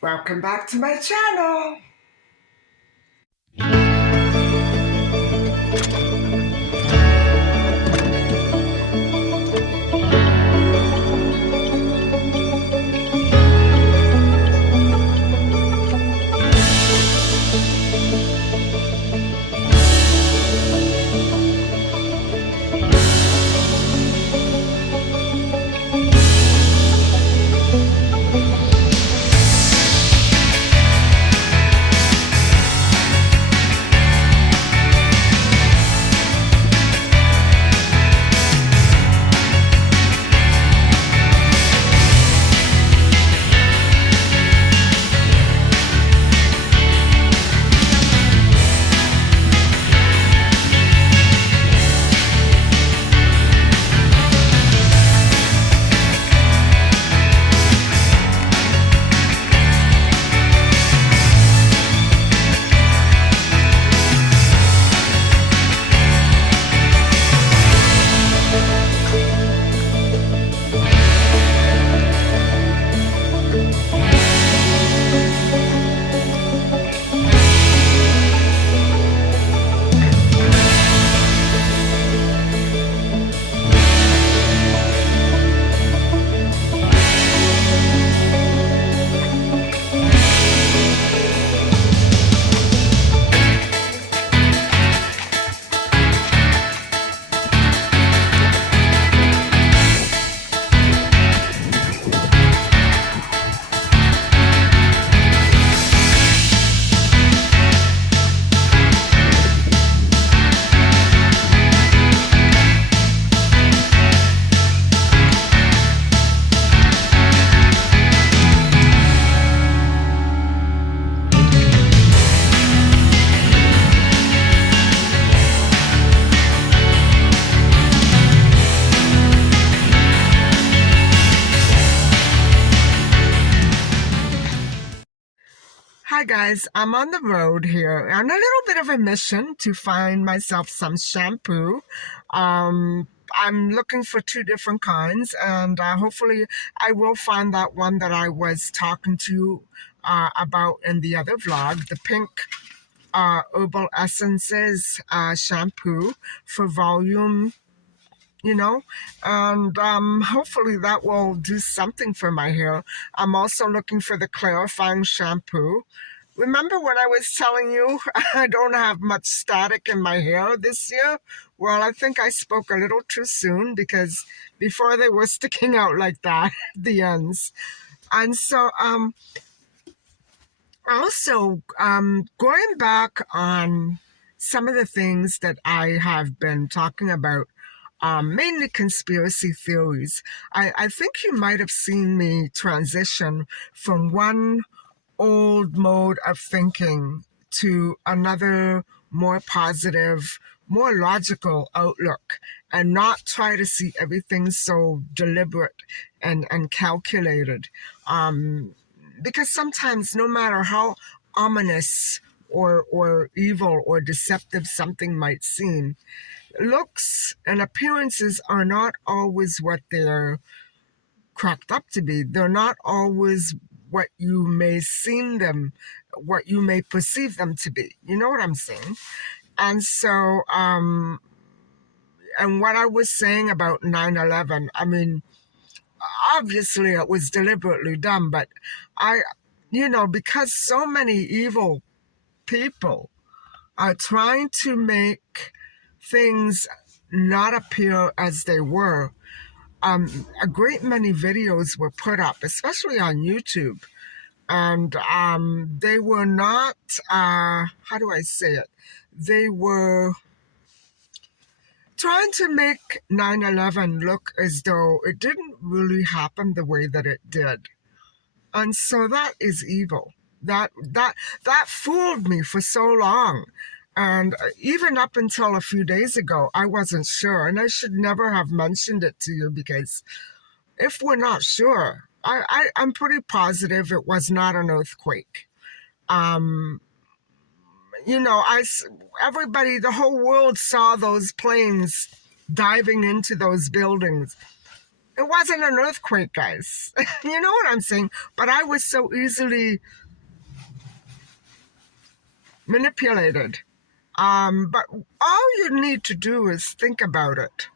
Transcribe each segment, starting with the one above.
Welcome back to my channel. Hi guys, I'm on the road here on a little bit of a mission to find myself some shampoo. I'm looking for two different kinds, and hopefully I will find that one that I was talking to you about in the other vlog, the pink Herbal Essences shampoo for volume, and hopefully that will do something for my hair. I'm also looking for the clarifying shampoo. Remember when I was telling you I don't have much static in my hair this year? Well, I think I spoke a little too soon, because before they were sticking out like that, the ends. And so also going back on some of the things that I have been talking about, mainly conspiracy theories. I think you might have seen me transition from one old mode of thinking to another, more positive, more logical outlook. and not try to see everything so deliberate and calculated. Because sometimes, no matter how ominous or evil or deceptive something might seem, looks and appearances are not always what they're cracked up to be. They're not always what you may seem them, what you may perceive them to be. You know what I'm saying? And so, and what I was saying about 9/11, I mean, obviously it was deliberately done, but I, because so many evil people are trying to make things not appear as they were. A great many videos were put up, especially on YouTube, and they were not, how do I say it? They were trying to make 9/11 look as though it didn't really happen the way that it did. And so that is evil. That fooled me for so long. And even up until a few days ago, I wasn't sure. And I should never have mentioned it to you, because if we're not sure, I'm pretty positive it was not an earthquake. Um, everybody, the whole world saw those planes diving into those buildings. It wasn't an earthquake, guys. You know what I'm saying? But I was so easily manipulated. But all you need to do is think about it,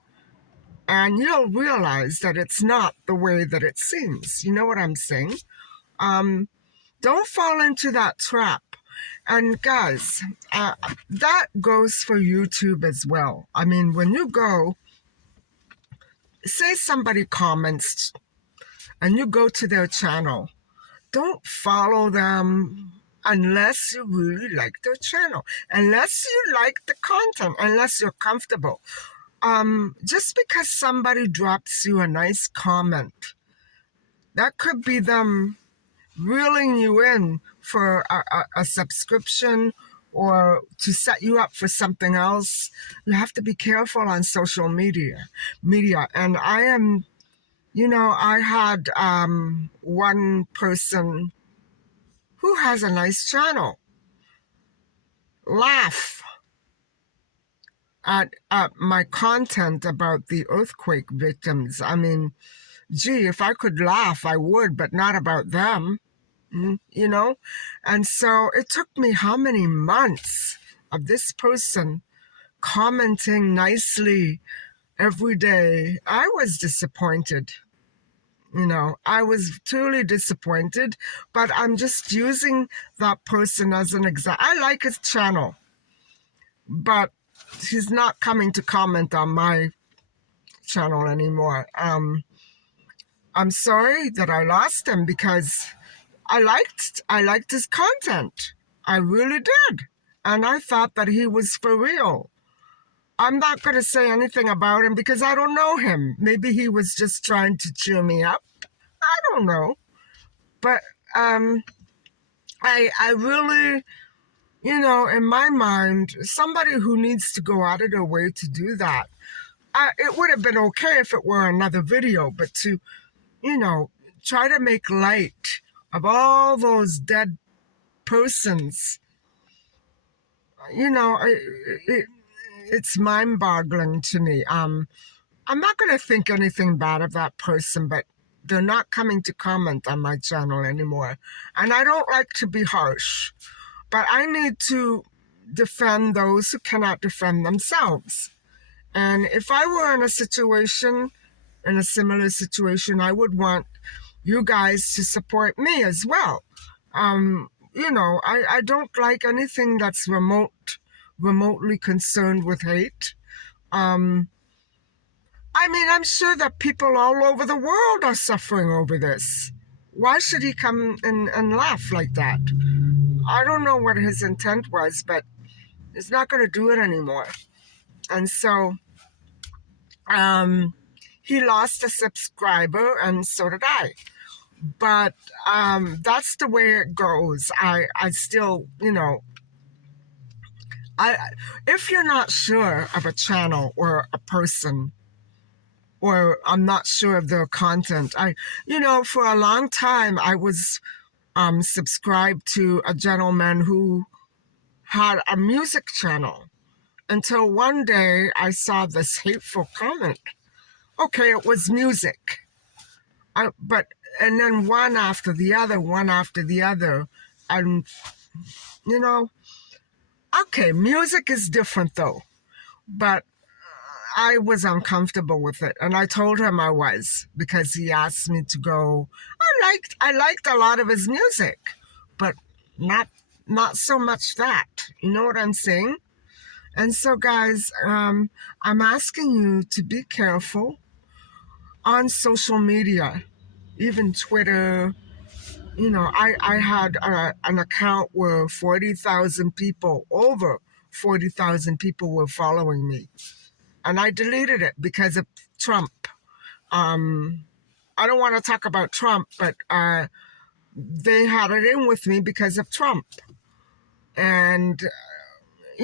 and you'll realize that it's not the way that it seems. You know what I'm saying? Don't fall into that trap. And guys, that goes for YouTube as well. I mean, when you go, say somebody comments and you go to their channel, don't follow them unless you really like their channel, unless you like the content, unless you're comfortable. Just because somebody drops you a nice comment, that could be them reeling you in for a subscription or to set you up for something else. You have to be careful on social media. And I had one person who has a nice channel laugh at my content about the earthquake victims. I mean, gee, if I could laugh, I would, but not about them. And so it took me how many months of this person commenting nicely every day. I was disappointed. I was truly disappointed, but I'm just using that person as an example. I like his channel, but he's not coming to comment on my channel anymore. I'm sorry that I lost him, because I liked his content. I really did. And I thought that he was for real. I'm not going to say anything about him because I don't know him. Maybe he was just trying to cheer me up. I don't know. But I really, in my mind, somebody who needs to go out of their way to do that, it would have been okay if it were another video, but to, try to make light of all those dead persons, it's mind-boggling to me. I'm not going to think anything bad of that person, but they're not coming to comment on my channel anymore. And I don't like to be harsh, but I need to defend those who cannot defend themselves. And if I were in a similar situation, I would want you guys to support me as well. I don't like anything that's remotely concerned with hate. I'm sure that people all over the world are suffering over this. Why should he come and laugh like that? I don't know what his intent was, but he's not going to do it anymore. And so, he lost a subscriber, and so did I. But that's the way it goes. I still, I if you're not sure of a channel or a person, or I'm not sure of their content, for a long time I was subscribed to a gentleman who had a music channel until one day I saw this hateful comment. Okay, it was music, but and then one after the other, and you know, okay, music is different though, but I was uncomfortable with it, and I told him I was because he asked me to go. I liked a lot of his music, but not so much that. You know what I'm saying? And so, guys, I'm asking you to be careful on social media, even Twitter. I had an account where 40,000 people, over 40,000 people were following me. And I deleted it because of Trump. I don't want to talk about Trump, but they had it in with me because of Trump. And,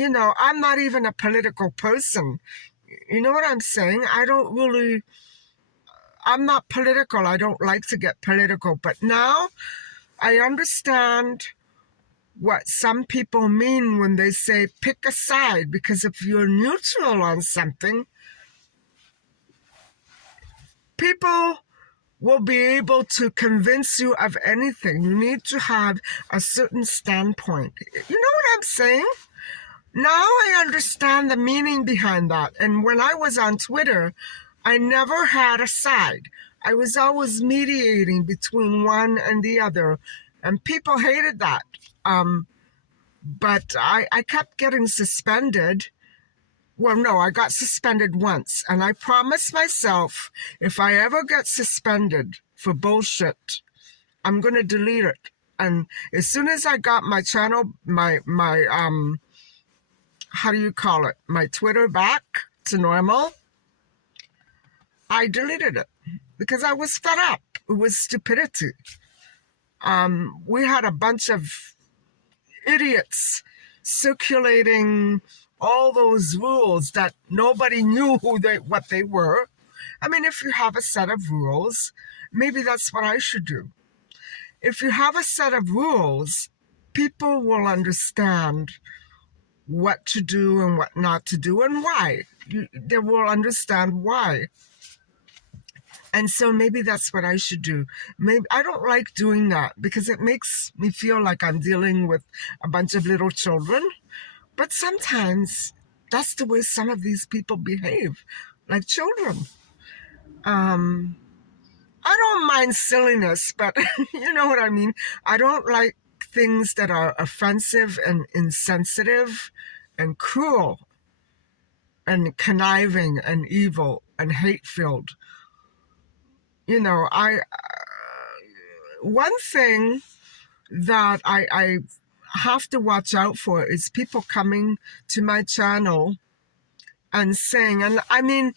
I'm not even a political person. You know what I'm saying? I'm not political. I don't like to get political. But now I understand what some people mean when they say pick a side, because if you're neutral on something, people will be able to convince you of anything. You need to have a certain standpoint. You know what I'm saying? Now I understand the meaning behind that. And when I was on Twitter, I never had a side. I was always mediating between one and the other, and people hated that. But I kept getting suspended. Well, no, I got suspended once, and I promised myself if I ever get suspended for bullshit, I'm going to delete it. And as soon as I got my channel, my how do you call it, my Twitter back to normal, I deleted it because I was fed up. It was stupidity. We had a bunch of idiots circulating all those rules that nobody knew what they were. I mean, if you have a set of rules, maybe that's what I should do. If you have a set of rules, people will understand what to do and what not to do and why. They will understand why. And so maybe that's what I should do. Maybe I don't like doing that because it makes me feel like I'm dealing with a bunch of little children. But sometimes that's the way some of these people behave, like children. I don't mind silliness, but you know what I mean? I don't like things that are offensive and insensitive and cruel and conniving and evil and hate-filled. One thing that I have to watch out for is people coming to my channel and saying, and I mean,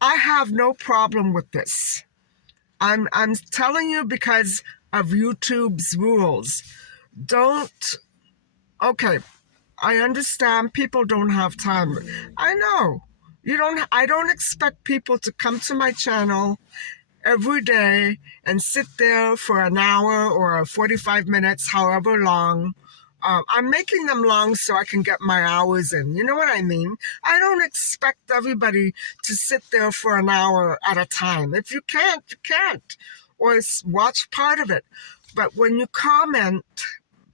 I have no problem with this. I'm telling you because of YouTube's rules. Okay, I understand people don't have time. I know. I don't expect people to come to my channel every day and sit there for an hour or 45 minutes, however long. I'm making them long so I can get my hours in. You know what I mean? I don't expect everybody to sit there for an hour at a time. If you can't, you can't. Or watch part of it. But when you comment,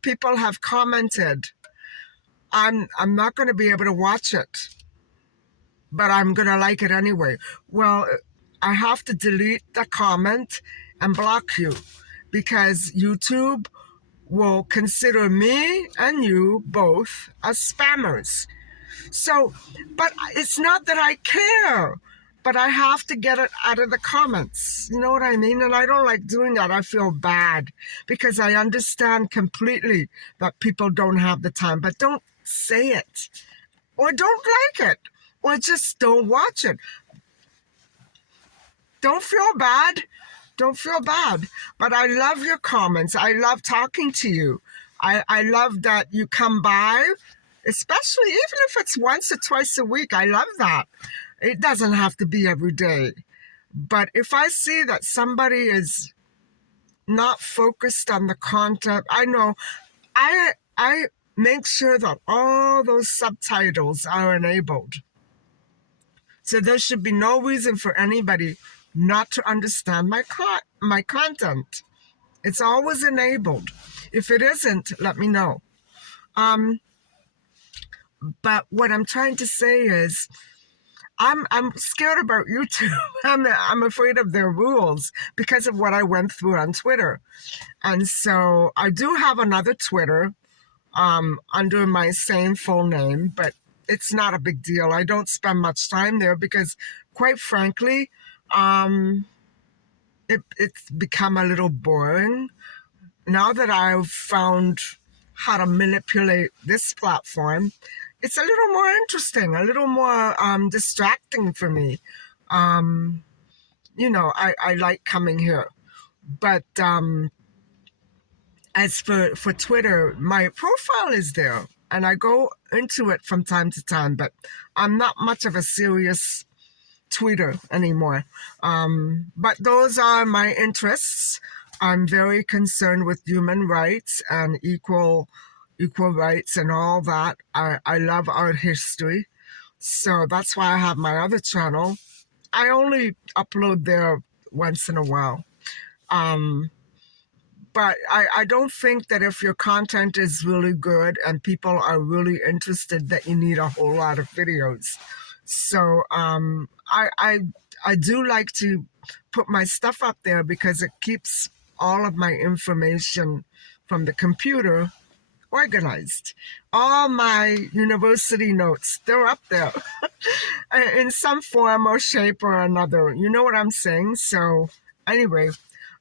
people have commented, I'm not going to be able to watch it, but I'm going to like it anyway. Well, I have to delete the comment and block you because YouTube will consider me and you both as spammers. So, but it's not that I care, but I have to get it out of the comments. You know what I mean? And I don't like doing that. I feel bad because I understand completely that people don't have the time, but don't say it or don't like it or just don't watch it. Don't feel bad. Don't feel bad. But I love your comments. I love talking to you. I love that you come by. especially even if it's once or twice a week. I love that. It doesn't have to be every day. But if I see that somebody is not focused on the content, I know I make sure that all those subtitles are enabled. So there should be no reason for anybody not to understand my content. It's always enabled. If it isn't, let me know. But what I'm trying to say is, I'm scared about YouTube. I'm afraid of their rules because of what I went through on Twitter. And so I do have another Twitter under my same full name, but it's not a big deal. I don't spend much time there because, quite frankly, it's become a little boring. Now that I've found how to manipulate this platform, it's a little more interesting, a little more distracting for me. I like coming here. But as for Twitter, my profile is there, and I go into it from time to time, but I'm not much of a serious tweeter anymore. But those are my interests. I'm very concerned with human rights and equal rights and all that. I love art history. So that's why I have my other channel. I only upload there once in a while. But I don't think that if your content is really good and people are really interested that you need a whole lot of videos. So I do like to put my stuff up there because it keeps all of my information from the computer organized. All my university notes, they're up there in some form or shape or another. You know what I'm saying? So anyway,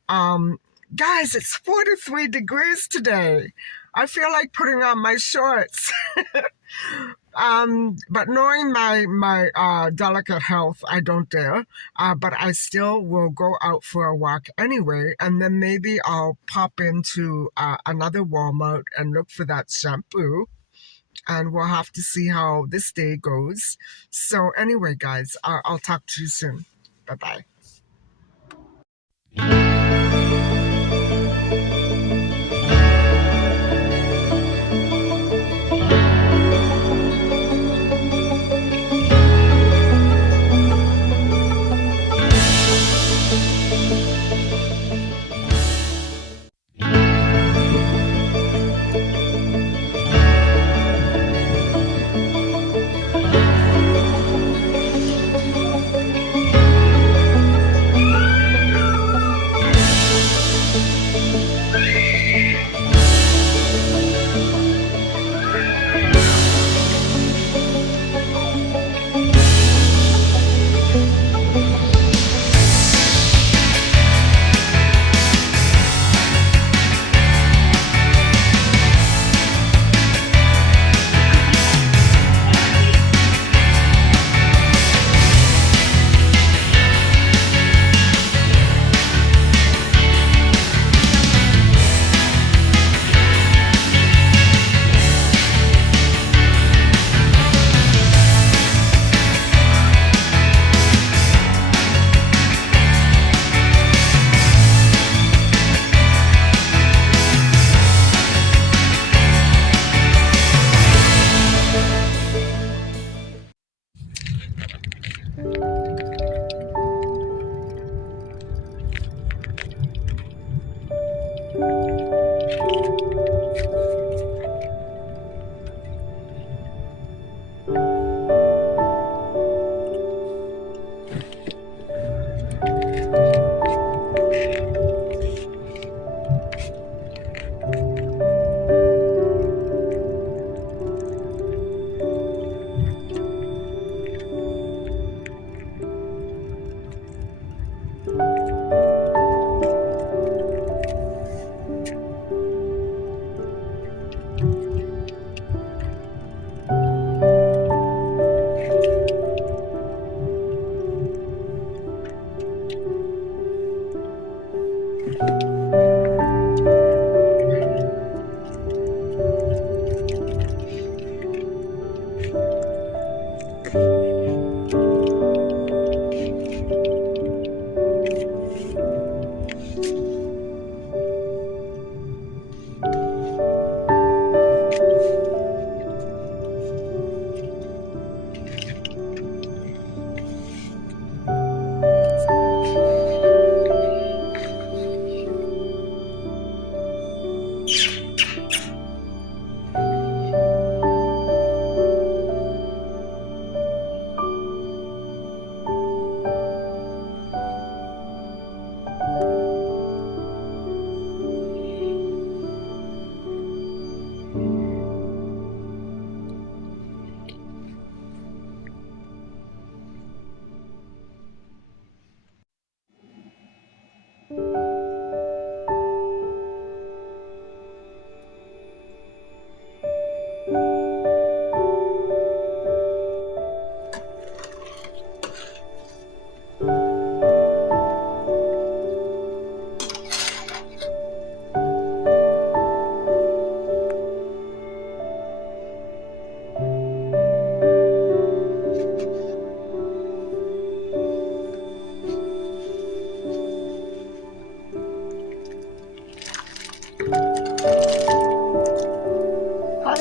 guys, it's 43 degrees today. I feel like putting on my shorts. But knowing my delicate health, I don't dare. But I still will go out for a walk anyway, and then maybe I'll pop into another Walmart and look for that shampoo. And we'll have to see how this day goes. So anyway, guys, I'll talk to you soon. Bye-bye.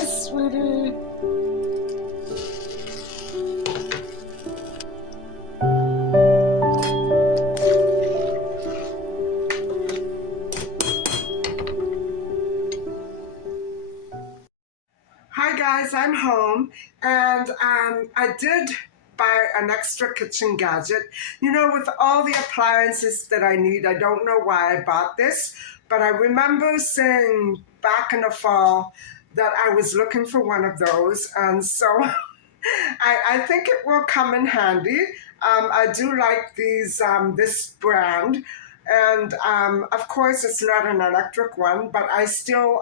sweetie. Hi guys, I'm home, and I did buy an extra kitchen gadget. You know, with all the appliances that I need, I don't know why I bought this, but I remember saying back in the fall that I was looking for one of those, and so I think it will come in handy. I do like this brand, and of course it's not an electric one, but I still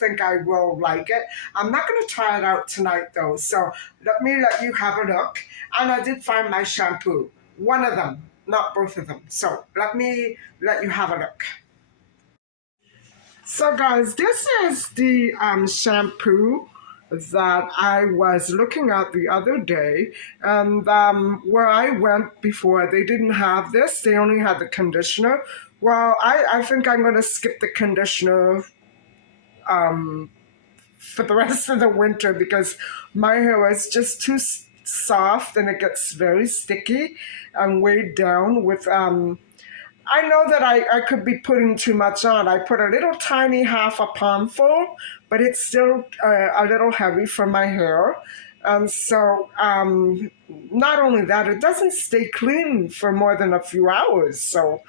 think I will like it. I'm not going to try it out tonight though, so let you have a look. And I did find my shampoo, one of them, not both of them. So let you have a look. So, guys, this is the shampoo that I was looking at the other day. And where I went before, they didn't have this, they only had the conditioner. Well, I think I'm going to skip the conditioner for the rest of the winter because my hair is just too soft and it gets very sticky and weighed down with I know that I could be putting too much on. I put a little tiny half a palmful, but it's still a little heavy for my hair. And so, not only that, it doesn't stay clean for more than a few hours. So,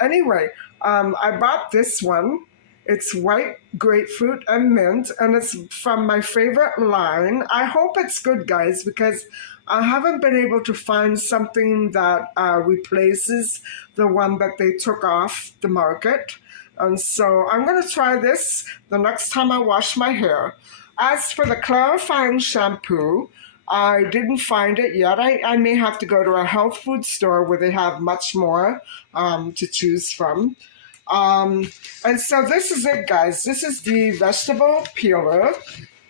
anyway, I bought this one. It's white grapefruit and mint, and it's from my favorite line. I hope it's good, guys, because I haven't been able to find something that replaces the one that they took off the market. And so I'm going to try this the next time I wash my hair. As for the clarifying shampoo, I didn't find it yet. I may have to go to a health food store where they have much more to choose from. And so this is it, guys. This is the vegetable peeler.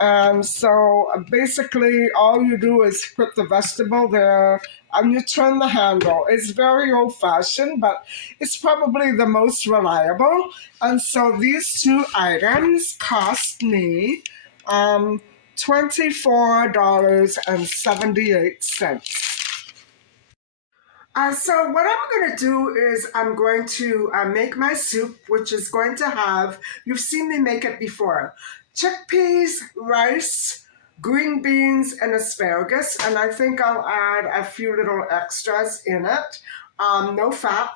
And so basically, all you do is put the vegetable there and you turn the handle. It's very old fashioned, but it's probably the most reliable. And so these two items cost me $24.78. So what I'm going to do is I'm going to make my soup, which is going to have, you've seen me make it before, chickpeas, rice, green beans, and asparagus. And I think I'll add a few little extras in it. No fat,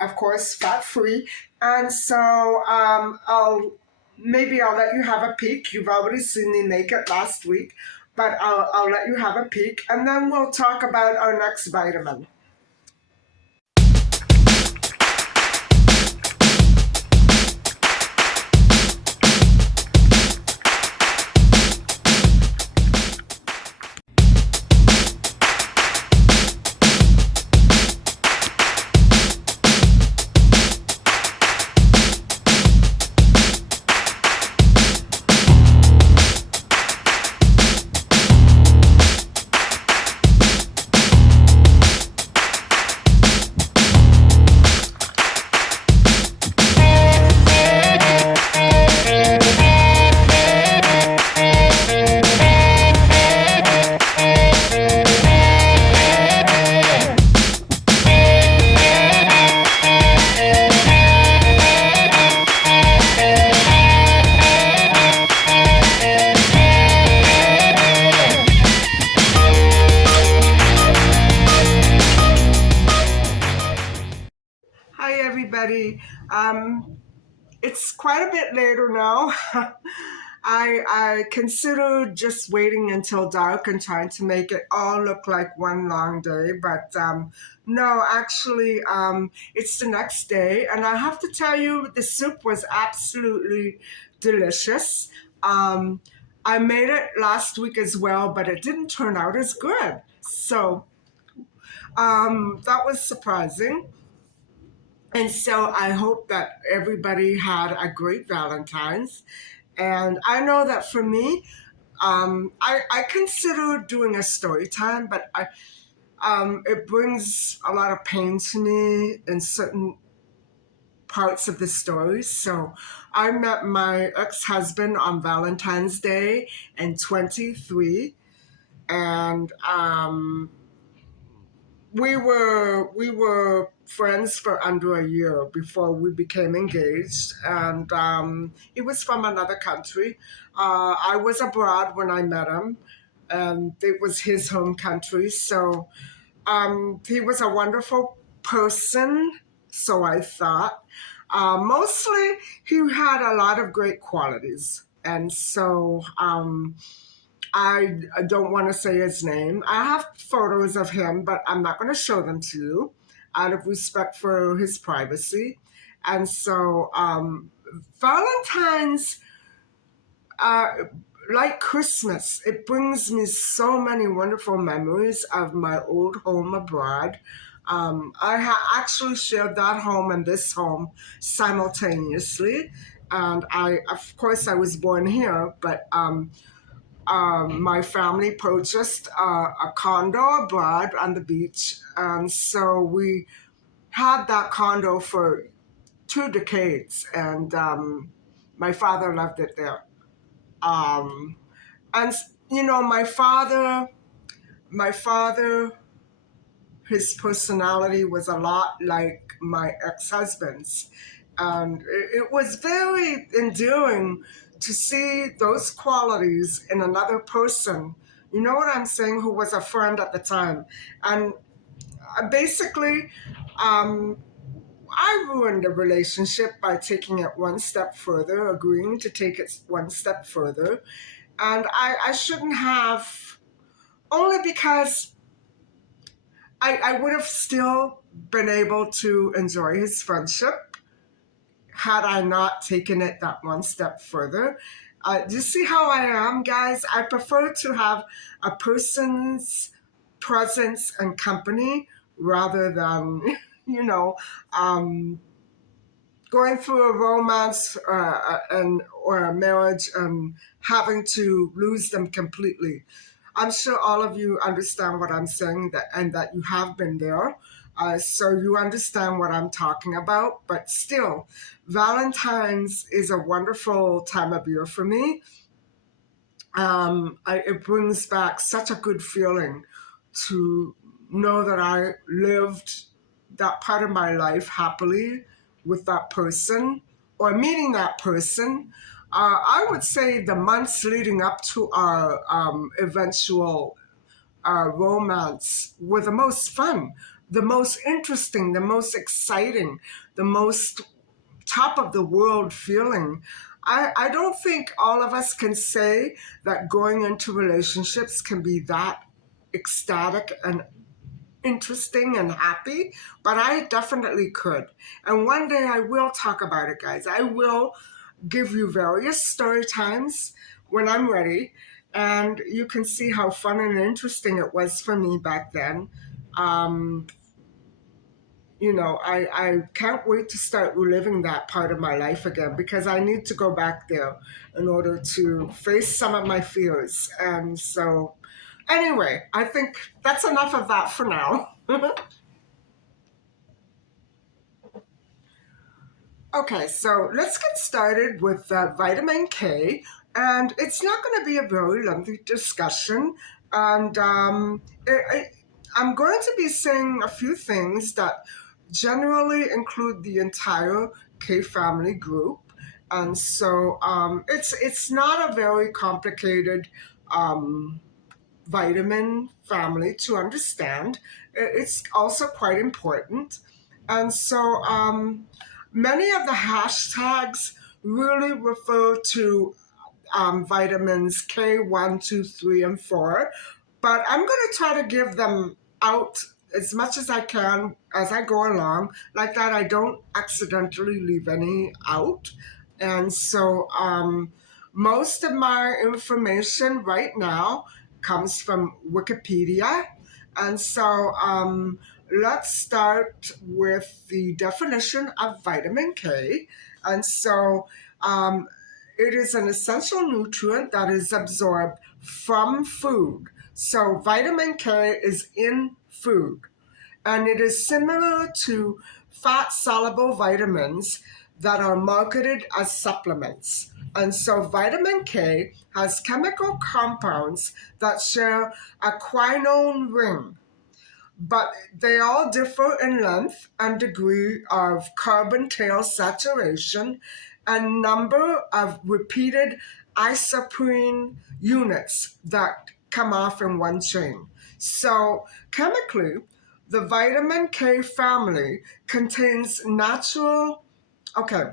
of course, fat-free. And so I'll let you have a peek. You've already seen me make it last week, but I'll let you have a peek. And then we'll talk about our next vitamin. Hi, everybody. It's quite a bit later now. I considered just waiting until dark and trying to make it all look like one long day, but no, actually, it's the next day, and I have to tell you, the soup was absolutely delicious. Um, I made it last week as well, but it didn't turn out as good. So that was surprising. And so I hope that everybody had a great Valentine's. And I know that for me, I consider doing a story time, but it brings a lot of pain to me in certain parts of the story. So I met my ex-husband on Valentine's Day in 23, and we were friends for under a year before we became engaged, and he was from another country. I was abroad when I met him, and it was his home country. So he was a wonderful person, so I thought. Mostly, he had a lot of great qualities, and so I don't want to say his name. I have photos of him, but I'm not going to show them to you out of respect for his privacy. And so, Valentine's, uh, like Christmas, it brings me so many wonderful memories of my old home abroad. Actually shared that home and this home simultaneously. And of course, I was born here, but my family purchased a condo abroad on the beach. And so we had that condo for 2 decades. And my father loved it there. Um, and, my father, his personality was a lot like my ex-husband's. And it was very endearing to see those qualities in another person. You know what I'm saying? Who was a friend at the time. And basically, um, I ruined the relationship by taking it one step further, agreeing to take it one step further. And I shouldn't have, only because I would have still been able to enjoy his friendship had I not taken it that one step further. Do you see how I am, guys? I prefer to have a person's presence and company rather than, you know, um, going through a romance or a marriage and having to lose them completely. I'm sure all of you understand what I'm saying, and that you have been there. So you understand what I'm talking about. But still, Valentine's is a wonderful time of year for me. It brings back such a good feeling to know that I lived that part of my life happily with that person or meeting that person. I would say the months leading up to our eventual romance were the most fun, the most interesting, the most exciting, the most top of the world feeling. I don't think all of us can say that going into relationships can be that ecstatic and interesting and happy, but I definitely could. And one day I will talk about it, guys. I will give you various story times when I'm ready, and you can see how fun and interesting it was for me back then. Um, I can't wait to start reliving that part of my life again because I need to go back there in order to face some of my fears. And so, anyway, I think that's enough of that for now. Okay, so let's get started with vitamin K. And it's not going to be a very lengthy discussion. And I'm going to be saying a few things that generally include the entire K family group. And so it's not a very complicated um, vitamin family to understand. It's also quite important. And so many of the hashtags really refer to vitamins K1, 2, 3, and 4. But I'm going to try to give them out as much as I can as I go along, like that I don't accidentally leave any out. And so most of my information right now comes from Wikipedia. And so let's start with the definition of vitamin K. And so um, it is an essential nutrient that is absorbed from food. So vitamin K is in food. And it is similar to fat-soluble vitamins that are marketed as supplements. And so vitamin K has chemical compounds that share a quinone ring, but they all differ in length and degree of carbon tail saturation and number of repeated isoprene units that come off in one chain. So chemically, the vitamin K family contains natural, okay,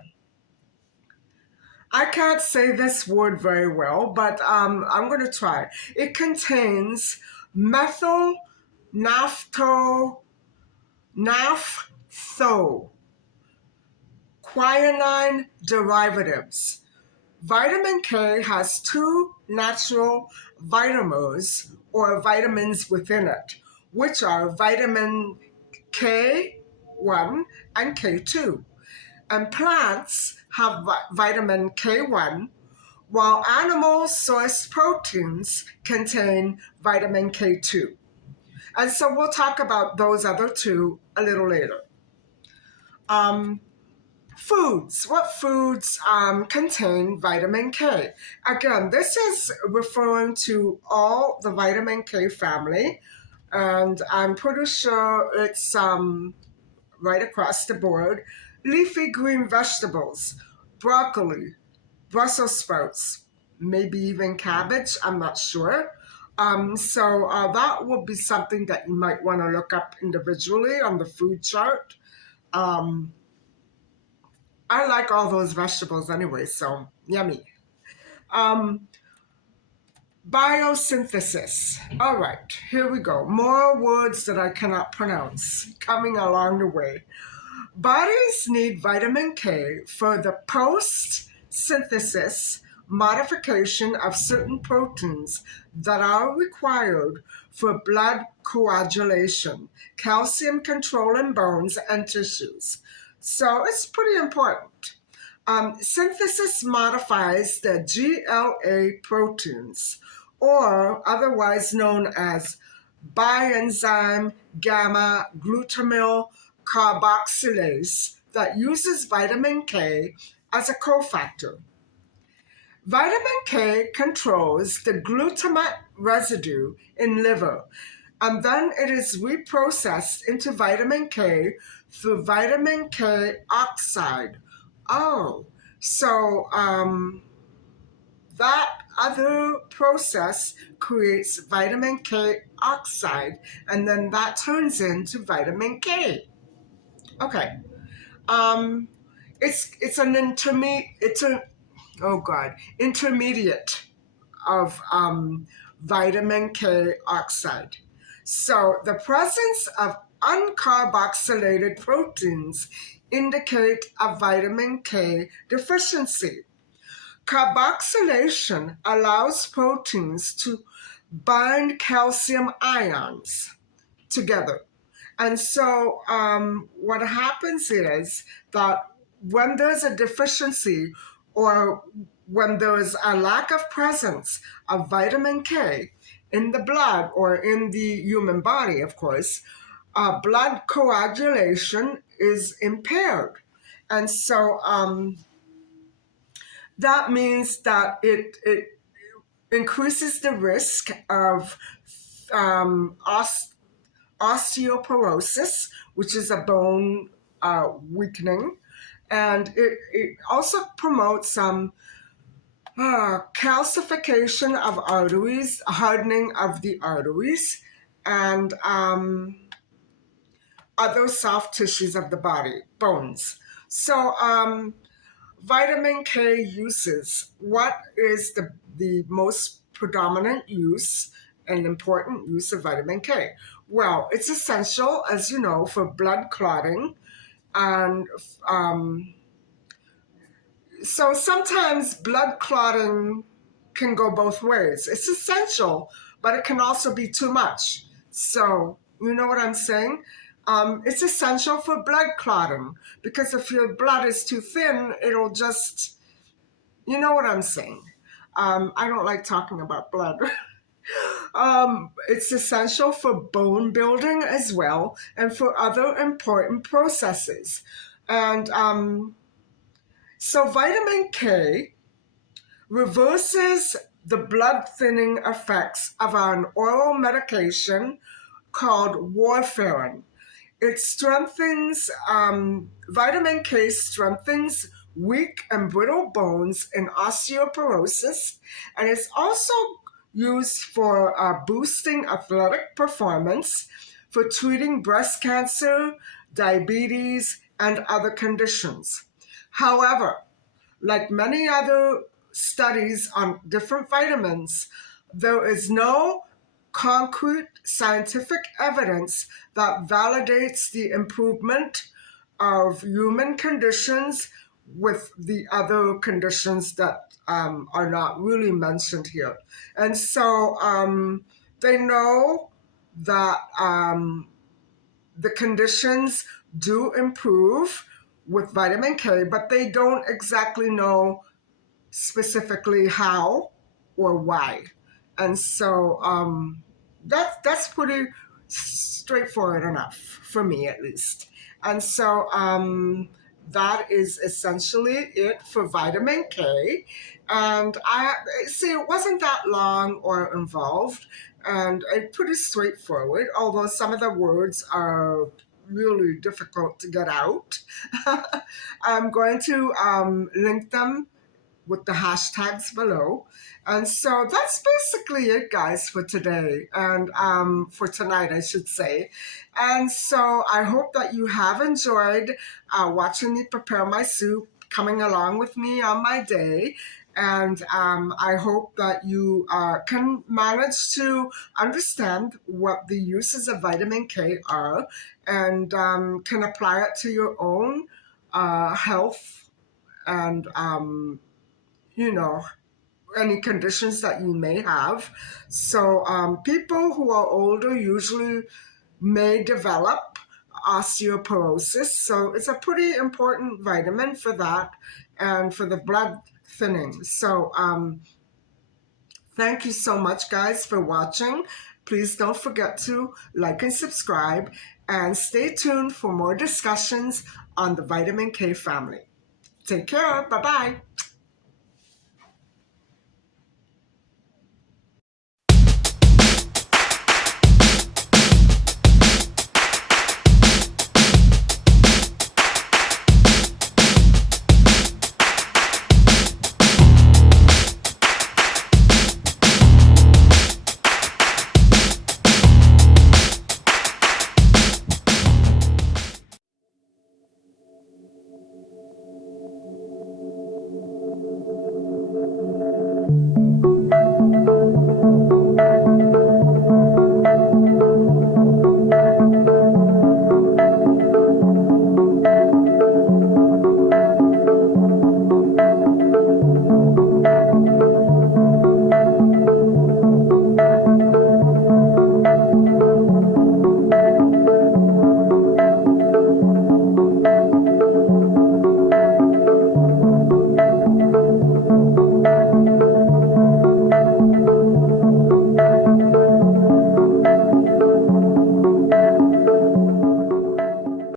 I can't say this word very well, but I'm going to try. It contains methyl naphtho quinine derivatives. Vitamin K has two natural vitamins or vitamins within it, which are vitamin K1 and K2. And plants have vitamin K1, while animal source proteins contain vitamin K2. And so we'll talk about those other two a little later. Foods. What foods contain vitamin K? Again, this is referring to all the vitamin K family, and I'm pretty sure it's right across the board. Leafy green vegetables, broccoli, Brussels sprouts, maybe even cabbage, I'm not sure. So that would be something that you might want to look up individually on the food chart. Um, I like all those vegetables anyway, so yummy. Um, Biosynthesis. All right, here we go. More words that I cannot pronounce coming along the way. Bodies need vitamin K for the post synthesis modification of certain proteins that are required for blood coagulation, calcium control in bones and tissues. So it's pretty important. Synthesis modifies the GLA proteins, or otherwise known as bienzyme gamma glutamyl carboxylase, that uses vitamin K as a cofactor. Vitamin K controls the glutamate residue in liver, and then it is reprocessed into vitamin K through vitamin K oxide. Oh, so that other process creates vitamin K oxide, and then that turns into vitamin K. Okay. Um, it's an intermediate of vitamin K oxide. So the presence of uncarboxylated proteins indicate a vitamin K deficiency. Carboxylation allows proteins to bind calcium ions together. And so what happens is that when there's a deficiency or when there's a lack of presence of vitamin K in the blood or in the human body, of course, blood coagulation is impaired. And so that means that it increases the risk of osteoporosis, which is a bone weakening, and it also promotes some calcification of arteries, hardening of the arteries, and other soft tissues of the body, bones. So vitamin K uses. What is the most predominant use and important use of vitamin K? Well, it's essential, as you know, for blood clotting. And so sometimes blood clotting can go both ways. It's essential, but it can also be too much. So, you know what I'm saying? It's essential for blood clotting because if your blood is too thin, it'll just, you know what I'm saying. I don't like talking about blood. It's essential for bone building as well and for other important processes. And so vitamin K reverses the blood thinning effects of an oral medication called warfarin. It strengthens, vitamin K strengthens weak and brittle bones in osteoporosis, and it's also used for boosting athletic performance, for treating breast cancer, diabetes, and other conditions. However, like many other studies on different vitamins, there is no concrete scientific evidence that validates the improvement of human conditions with the other conditions that are not really mentioned here. And so they know that the conditions do improve with vitamin K, but they don't exactly know specifically how or why. And so that's pretty straightforward enough for me, at least. And so that is essentially it for vitamin K. And I see it wasn't that long or involved, and it's pretty straightforward, although some of the words are really difficult to get out. I'm going to link them with the hashtags below. And so that's basically it, guys, for today and for tonight, I should say. And so I hope that you have enjoyed watching me prepare my soup, coming along with me on my day. And I hope that you can manage to understand what the uses of vitamin K are and can apply it to your own health and you know, any conditions that you may have. So, people who are older usually may develop osteoporosis. So, it's a pretty important vitamin for that and for the blood thinning. So, thank you so much, guys, for watching. Please don't forget to like and subscribe and stay tuned for more discussions on the vitamin K family. Take care. Bye bye.